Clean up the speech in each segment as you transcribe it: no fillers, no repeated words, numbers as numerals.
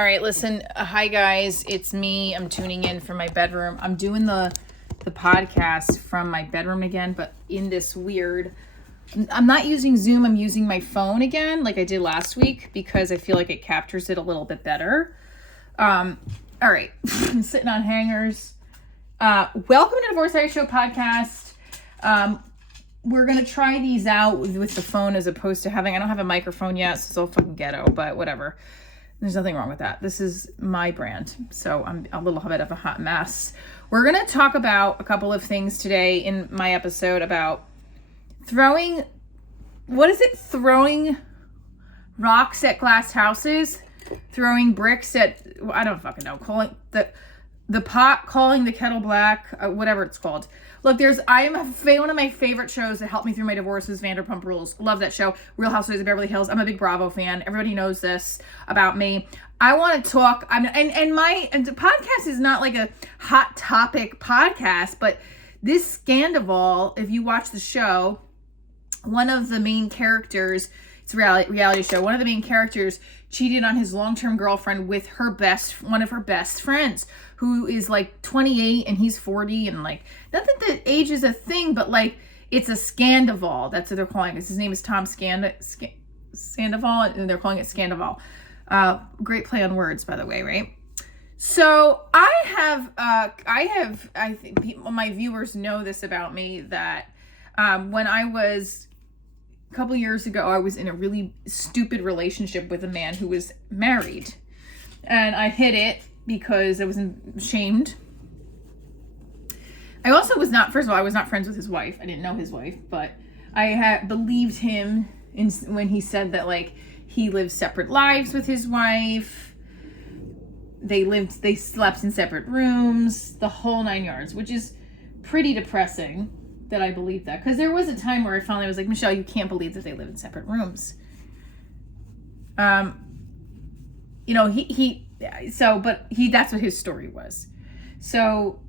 All right, listen. Hi, guys. It's me. I'm tuning in from my bedroom. I'm doing the podcast from my bedroom again, but in this weird... I'm not using Zoom. I'm using my phone again like I did last week because I feel like it captures it a little bit better. All right. I'm sitting on hangers. Welcome to Divorce Diaries Show podcast. We're going to try these out with the phone as opposed to having... I don't have a microphone yet, so it's all fucking ghetto, but whatever. There's nothing wrong with that. This is my brand, so I'm a little bit of a hot mess. We're going to talk about a couple of things today in my episode about throwing... What is it? Throwing rocks at glass houses? Throwing bricks at... I don't fucking know. Calling the pot, calling the kettle black, whatever it's called. Look, one of my favorite shows that helped me through my divorce is Vanderpump Rules. Love that show. Real Housewives of Beverly Hills. I'm a big Bravo fan. Everybody knows this about me. I want to talk. And the podcast is not like a hot topic podcast, but this Scandival, if you watch the show, one of the main characters, it's a reality show. One of the main characters cheated on his long-term girlfriend with one of her best friends, who is like 28 and he's 40, and like, not that the age is a thing, but like, it's a Scandival. That's what they're calling it. His name is Tom Sandoval, and they're calling it Scandival. Great play on words, by the way, right? So I think my viewers know this about me, that when I was a couple years ago, I was in a really stupid relationship with a man who was married, and I hid it because I was ashamed. I also was not, first of all, I was not friends with his wife. I didn't know his wife, but I had believed him when he said that, like, he lived separate lives with his wife. They slept in separate rooms, the whole 9 yards, which is pretty depressing that I believed that. Because there was a time where I finally was like, Michelle, you can't believe that they live in separate rooms. That's what his story was. So,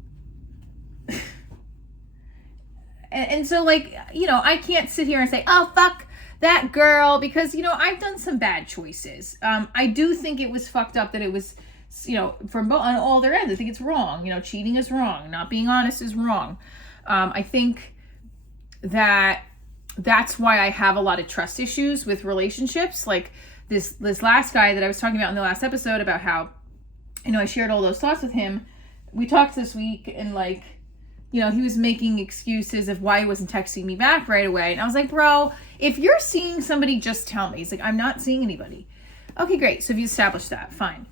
and so, like, I can't sit here and say, oh, fuck that girl, because, I've done some bad choices. I do think it was fucked up that it was, from on all their ends. I think it's wrong. Cheating is wrong. Not being honest is wrong. I think that's why I have a lot of trust issues with relationships. Like this last guy that I was talking about in the last episode, about how, I shared all those thoughts with him. We talked this week, and like, he was making excuses of why he wasn't texting me back right away. And I was like, bro, if you're seeing somebody, just tell me. He's like, I'm not seeing anybody. Okay, great. So if you established that, fine.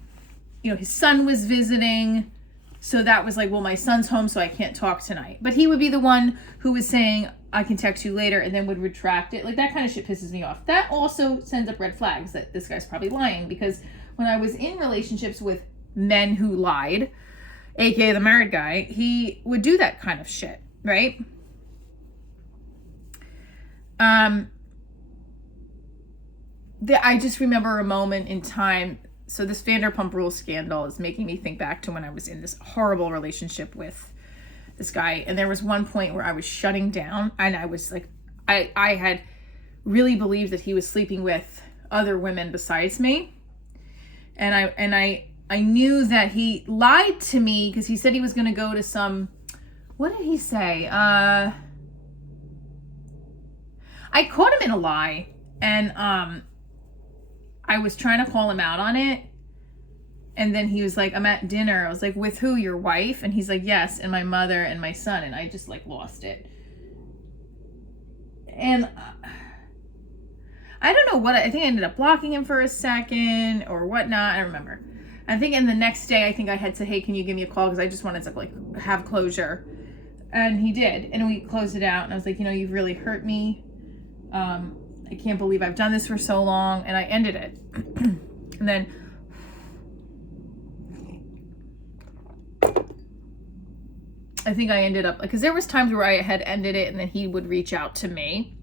His son was visiting. So that was like, well, my son's home, so I can't talk tonight. But he would be the one who was saying, I can text you later, and then would retract it. Like, that kind of shit pisses me off. That also sends up red flags that this guy's probably lying, because when I was in relationships with men who lied, aka the married guy, he would do that kind of shit, right? I just remember a moment in time. So this Vanderpump Rules scandal is making me think back to when I was in this horrible relationship with this guy. And there was one point where I was shutting down, and I was like, I had really believed that he was sleeping with other women besides me. And I knew that he lied to me, because he said he was going to go to some, what did he say? I caught him in a lie, and I was trying to call him out on it. And then he was like, I'm at dinner. I was like, with who? Your wife? And he's like, yes, and my mother and my son. And I just like lost it. And I don't know what, I think I ended up blocking him for a second or whatnot. I don't remember. I think in the next day, I think I had said, hey, can you give me a call? Because I just wanted to like have closure. And he did. And we closed it out. And I was like, you've really hurt me. I can't believe I've done this for so long. And I ended it. And then I think I ended up, because there was times where I had ended it and then he would reach out to me.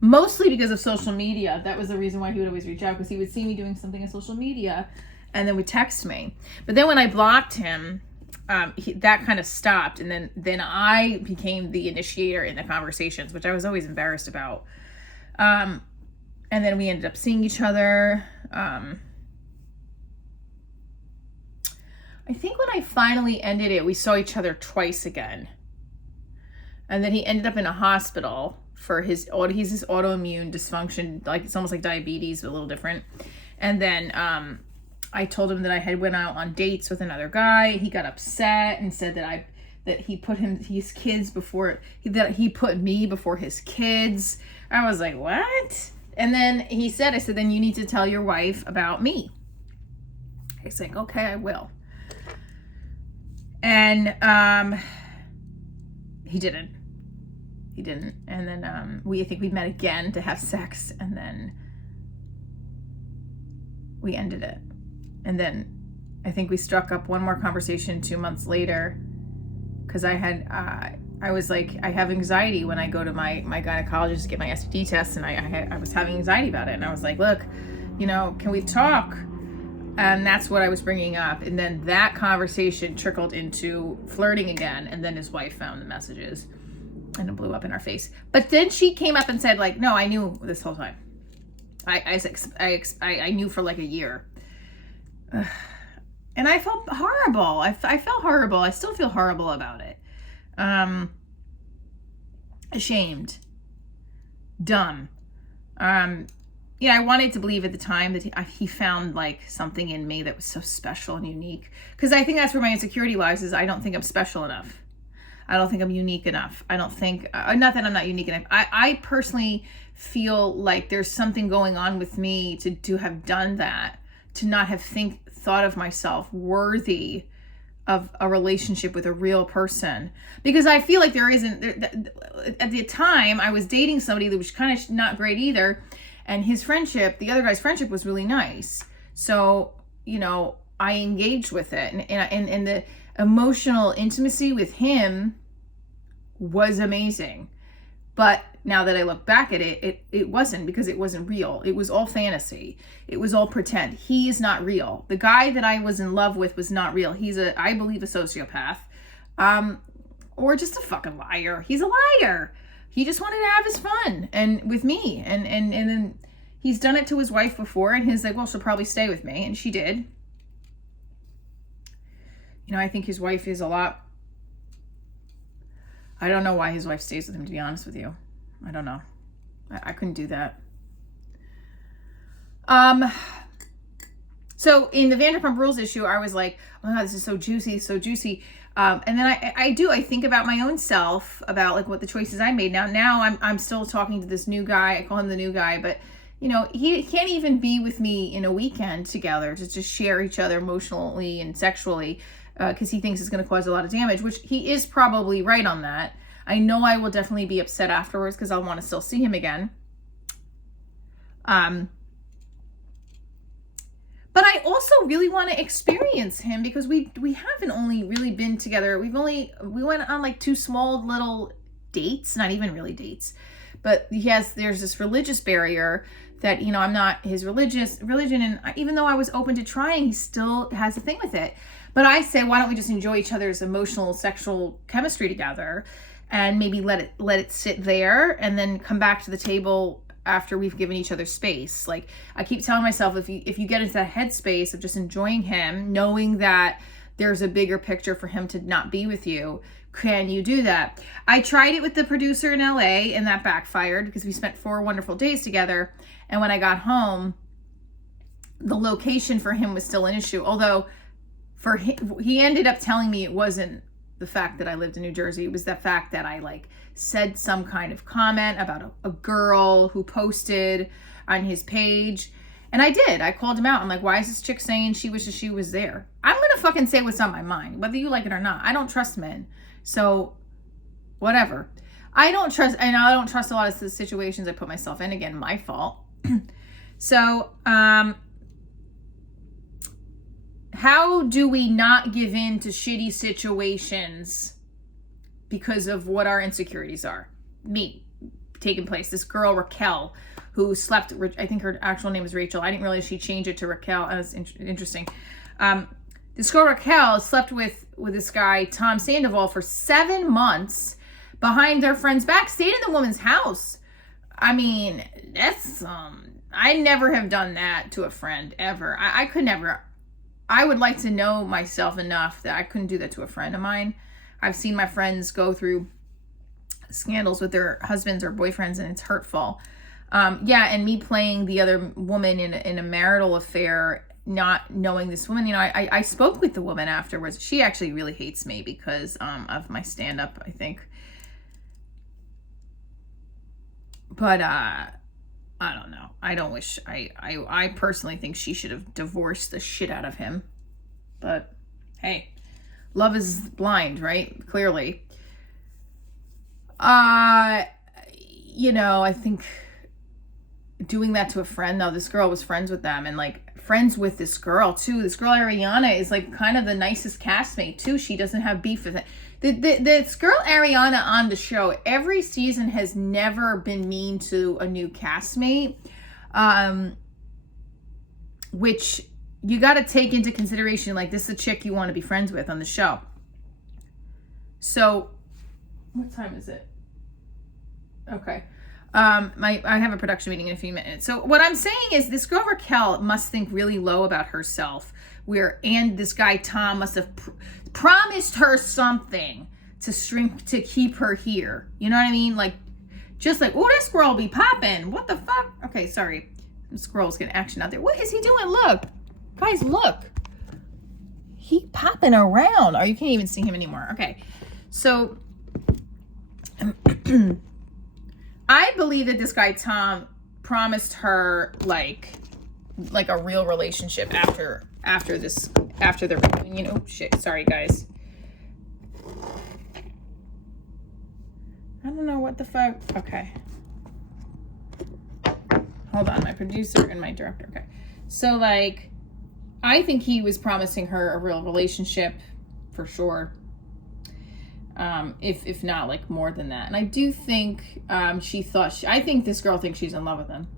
Mostly because of social media. That was the reason why he would always reach out, because he would see me doing something on social media and then would text me. But then when I blocked him, that kind of stopped. And then I became the initiator in the conversations, which I was always embarrassed about. And then we ended up seeing each other. I think when I finally ended it, we saw each other twice again. And then he ended up in a hospital for his autoimmune dysfunction. Like, it's almost like diabetes, but a little different. And then I told him that I had went out on dates with another guy. He got upset and said that he put his kids before, that he put me before his kids. I was like, what? And then I said, then you need to tell your wife about me. He's like, okay, I will. And he didn't. And then I think we met again to have sex, and then we ended it. And then I think we struck up one more conversation 2 months later, because I was like, I have anxiety when I go to my gynecologist to get my STD test, and I was having anxiety about it. And I was like, look, can we talk? And that's what I was bringing up. And then that conversation trickled into flirting again. And then his wife found the messages, and it blew up in our face. But then she came up and said, like, no, I knew this whole time. I knew for like a year. And I felt horrible. I felt horrible. I still feel horrible about it. Ashamed. Dumb. I wanted to believe at the time that he found like something in me that was so special and unique. Because I think that's where my insecurity lies, is I don't think I'm special enough. I don't think I'm unique enough. I don't think, not that I'm not unique enough. I personally feel like there's something going on with me to have done that, to not have thought of myself worthy of a relationship with a real person. Because I feel like at the time I was dating somebody that was kind of not great either. And his friendship, the other guy's friendship, was really nice. So, I engaged with it. And the emotional intimacy with him was amazing. But now that I look back at it wasn't, because it wasn't real. It was all fantasy. It was all pretend. He is not real. The guy that I was in love with was not real. He's I believe, a sociopath. Or just a fucking liar. He's a liar. He just wanted to have his fun and with me. And then he's done it to his wife before, and he's like, well, she'll probably stay with me. And she did. I think his wife is a lot. I don't know why his wife stays with him, to be honest with you. I don't know. I couldn't do that. So in the Vanderpump Rules issue, I was like, oh my God, this is so juicy, so juicy. And then I think about my own self, about like what the choices I made. Now I'm still talking to this new guy. I call him the new guy, but he can't even be with me in a weekend together to just share each other emotionally and sexually, because he thinks it's going to cause a lot of damage, which he is probably right on that. I know I will definitely be upset afterwards, because I'll want to still see him again. But I also really want to experience him, because we haven't only really been together. We went on like 2 small little dates, not even really dates. But there's this religious barrier that, I'm not his religion. And even though I was open to trying, he still has a thing with it. But I say, why don't we just enjoy each other's emotional, sexual chemistry together, and maybe let it sit there, and then come back to the table after we've given each other space. Like, I keep telling myself, if you get into that headspace of just enjoying him, knowing that there's a bigger picture for him to not be with you, can you do that? I tried it with the producer in LA, and that backfired, because we spent 4 wonderful days together. And when I got home, the location for him was still an issue. Although for him, he ended up telling me it wasn't the fact that I lived in New Jersey. It was the fact that I like said some kind of comment about a girl who posted on his page. And I did. I called him out. I'm like, why is this chick saying she wishes she was there? I'm going to fucking say what's on my mind, whether you like it or not. I don't trust men. So whatever. I don't trust a lot of the situations I put myself in. Again, my fault. So, how do we not give in to shitty situations because of what our insecurities are? Taking place. This girl, Raquel, who slept, I think her actual name is Rachel. I didn't realize she changed it to Raquel. That was interesting. This girl, Raquel, slept with this guy, Tom Sandoval, for 7 months behind their friend's back, stayed in the woman's house. I mean, that's, I never have done that to a friend, ever. I could never. I would like to know myself enough that I couldn't do that to a friend of mine. I've seen my friends go through scandals with their husbands or boyfriends, and it's hurtful. Yeah, and me playing the other woman in a marital affair, not knowing this woman, you know, I spoke with the woman afterwards. She actually really hates me because of my stand-up, I think. But I don't know. I don't wish, I personally think she should have divorced the shit out of him. But hey, love is blind, right? Clearly. You know, I think doing that to a friend, though, this girl was friends with them and like friends with this girl too. This girl Ariana is like kind of the nicest castmate too. She doesn't have beef with it. This girl Ariana on the show every season has never been mean to a new castmate, which you got to take into consideration. Like, this is a chick you want to be friends with on the show. So what time is it? Okay. I have a production meeting in a few minutes. So what I'm saying is this girl Raquel must think really low about herself, and this guy Tom must have promised her something to keep her here. You know what I mean? Like, just like, oh, this girl be popping. What the fuck? Okay, sorry. This girl's getting action out there. What is he doing? Look. Guys, look. He popping around. Or you can't even see him anymore. Okay. So I believe that this guy Tom promised her like a real relationship after the reunion. Oh shit, sorry guys. I don't know what the fuck. Okay. Hold on, my producer and my director. Okay. So like, I think he was promising her a real relationship for sure. If not like more than that. And I do think I think this girl thinks she's in love with him.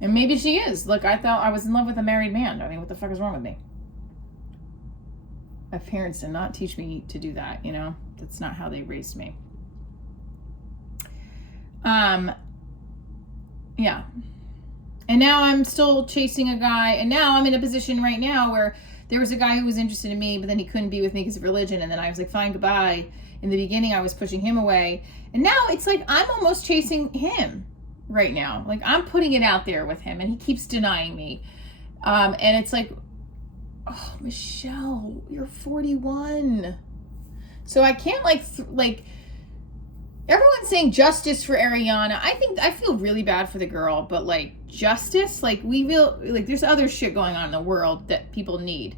And maybe she is. Look, I thought I was in love with a married man. I mean, what the fuck is wrong with me? My parents did not teach me to do that, you know? That's not how they raised me. Yeah. And now I'm still chasing a guy, and now I'm in a position right now where there was a guy who was interested in me, but then he couldn't be with me because of religion. And then I was like, fine, goodbye. In the beginning, I was pushing him away. And now it's like, I'm almost chasing him right now. Like, I'm putting it out there with him and he keeps denying me. And it's like, oh, Michelle, you're 41. So I can't like, everyone's saying justice for Ariana. I feel really bad for the girl, but like justice, like we feel like there's other shit going on in the world that people need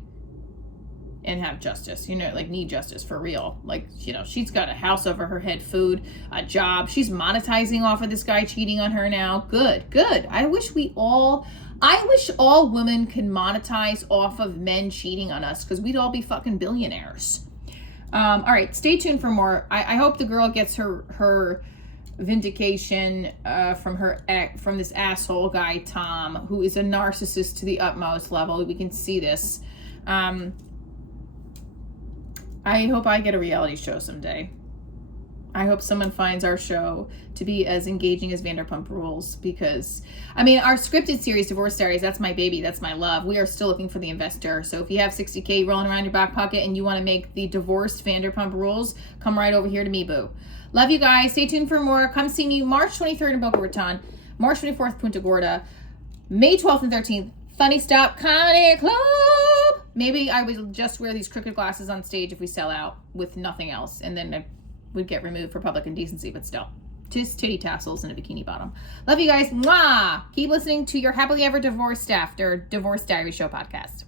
and have justice, you know, like need justice for real. Like, you know, she's got a house over her head, food, a job. She's monetizing off of this guy cheating on her now. Good. I wish all women can monetize off of men cheating on us because we'd all be fucking billionaires. All right, stay tuned for more. I hope the girl gets her vindication from this asshole guy Tom, who is a narcissist to the utmost level. We can see this. I hope I get a reality show someday. I hope someone finds our show to be as engaging as Vanderpump Rules, because, I mean, our scripted series, Divorce Diaries, that's my baby, that's my love. We are still looking for the investor. So if you have $60K rolling around your back pocket and you want to make the divorced Vanderpump Rules, come right over here to me, boo. Love you guys. Stay tuned for more. Come see me March 23rd in Boca Raton, March 24th, Punta Gorda, May 12th and 13th, Funny Stop Comedy Club. Maybe I would just wear these crooked glasses on stage if we sell out with nothing else, and then I would get removed for public indecency, but still. Just titty tassels and a bikini bottom. Love you guys. Mwah! Keep listening to your Happily Ever Divorced After Divorce Diary Show podcast.